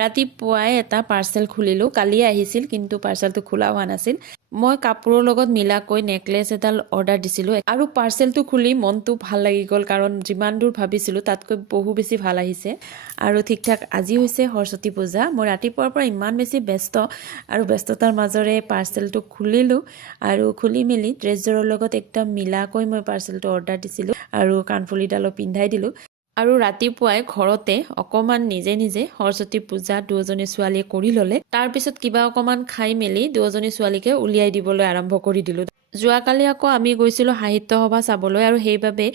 ৰাতিপুৱাই এটা পাৰ্চেল খুলিলোঁ। কালি আহিছিল কিন্তু পাৰ্চেলটো খোলা হোৱা নাছিল। মই কাপোৰৰ লগত মিলাকৈ নেকলেছ এডাল অৰ্ডাৰ দিছিলোঁ আৰু পাৰ্চেলটো খুলি মনটো ভাল লাগি গ'ল, কাৰণ যিমান দূৰ ভাবিছিলোঁ তাতকৈ বহু বেছি ভাল আহিছে। আৰু ঠিক ঠাক আজি হৈছে সৰস্বতী পূজা। মই ৰাতিপুৱাৰ পৰা ইমান বেছি ব্যস্ত আৰু ব্যস্ততাৰ মাজৰে পাৰ্চেলটো খুলিলোঁ আৰু খুলি মেলি ড্ৰেছযোৰৰ লগত একদম মিলাকৈ মই পাৰ্চেলটো অৰ্ডাৰ দিছিলোঁ আৰু কাণফুলিডালো পিন্ধাই দিলোঁ। আৰু ৰাতিপুৱাই ঘৰতে অকমান নিজে নিজে সৰস্বতী পূজা দুজনী ছোৱালীয়ে কৰি ল'লে। তাৰপিছত কিবা অকমান খাই মেলি দুজনী ছোৱালীকে উলিয়াই দিবলৈ আৰম্ভ কৰি দিলোঁ। যোৱাকালি আকৌ আমি গৈছিলোঁ সাহিত্য সভা চাবলৈ আৰু সেইবাবে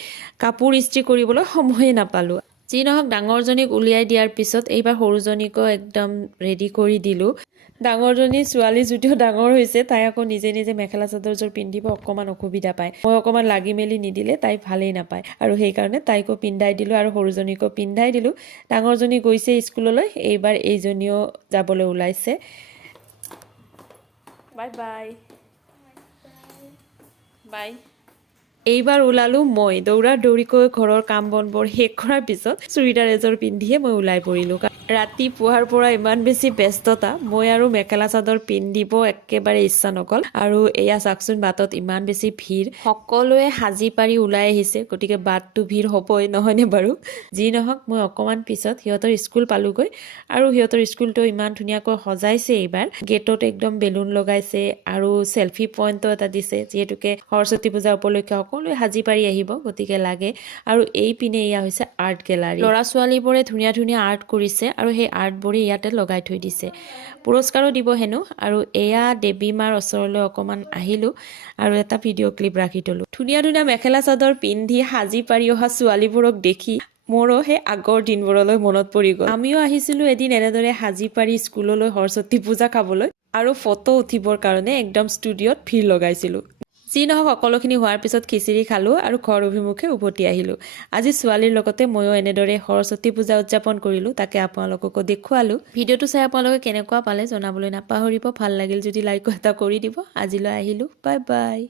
কাপোৰ ইস্ত্ৰি কৰিবলৈ সময়ে নাপালোঁ। যি নহওক ডাঙৰজনীক উলিয়াই দিয়াৰ পিছত এইবাৰ সৰুজনীকো একদম ৰেডি কৰি দিলোঁ। ডাঙৰজনী ছোৱালী যদিও ডাঙৰ হৈছে, তাই আকৌ নিজে নিজে মেখেলা চাদৰযোৰ পিন্ধিব অকণমান অসুবিধা পায়। মই অকণমান লাগি মেলি নিদিলে তাই ভালেই নাপায় আৰু সেইকাৰণে তাইকো পিন্ধাই দিলোঁ আৰু সৰুজনীকো পিন্ধাই দিলোঁ। ডাঙৰজনী গৈছে স্কুললৈ, এইবাৰ এইজনীও যাবলৈ ওলাইছে। Bye bye bye. এইবাৰ ওলালোঁ মই দৌৰা দৌৰিকৈ ঘৰৰ কাম বনবোৰ শেষ কৰাৰ পিছত চুৰিদাৰ এযোৰ পিন্ধিয়ে মই ওলাই পৰিলোঁ। ৰাতিপুৱাৰ পৰা ইমান বেছি ব্যস্ততা, মই আৰু মেখেলা চাদৰ পিন্ধিব একেবাৰে ইচ্ছা নগ'ল। আৰু এয়া চাওকচোন, বাটত ইমান বেছি ভিৰ, সকলোৱে সাজি পাৰি ওলাই আহিছে, গতিকে বাটটো ভিৰ হ'বই, নহয়নে বাৰু? যি নহওক মই অকণমান পিছত সিহঁতৰ স্কুল পালোগৈ আৰু সিহঁতৰ স্কুলটো ইমান ধুনীয়াকৈ সজাইছে। এইবাৰ গেটত একদম বেলুন লগাইছে আৰু চেলফি পইণ্টটো এটা দিছে, যিহেতুকে সৰস্বতী পূজা উপলক্ষে সকলোৱে সাজি পাৰি আহিব, গতিকে লাগে। আৰু এই পিনে এয়া হৈছে আৰ্ট গেলাৰী। ল'ৰা ছোৱালীবোৰে ধুনীয়া ধুনীয়া আৰ্ট কৰিছে আৰু সেই আৰ্টবোৰে ইয়াতে লগাই থৈ দিছে। পুৰস্কাৰো দিব হেনো। আৰু এয়া দেৱী মাৰ ওচৰলৈ অকণমান আহিলোঁ আৰু এটা ভিডিঅ' ক্লিপ ৰাখি থলোঁ। ধুনীয়া ধুনীয়া মেখেলা চাদৰ পিন্ধি সাজি পাৰি অহা ছোৱালীবোৰক দেখি মোৰো সেই আগৰ দিনবোৰলৈ মনত পৰি গ'ল। আমিও আহিছিলোঁ এদিন এনেদৰে সাজি পাৰি স্কুললৈ সৰস্বতী পূজা খাবলৈ আৰু ফটো উঠিবৰ কাৰণে একদম ষ্টুডিঅ'ত ভিৰ লগাইছিলোঁ। যি নহওক সকলোখিনি হোৱাৰ পিছত খিচিৰি খালোঁ আৰু ঘৰ অভিমুখে উভতি আহিলোঁ। আজি ছোৱালীৰ লগতে ময়ো এনেদৰে সৰস্বতী পূজা উদযাপন কৰিলোঁ, তাকে আপোনালোককো দেখুৱালোঁ। ভিডিঅ'টো চাই আপোনালোকে কেনেকুৱা পালে জনাবলৈ নাপাহৰিব। ভাল লাগিল যদি লাইক এটা কৰি দিব। আজিলৈ আহিলোঁ, বাই বাই।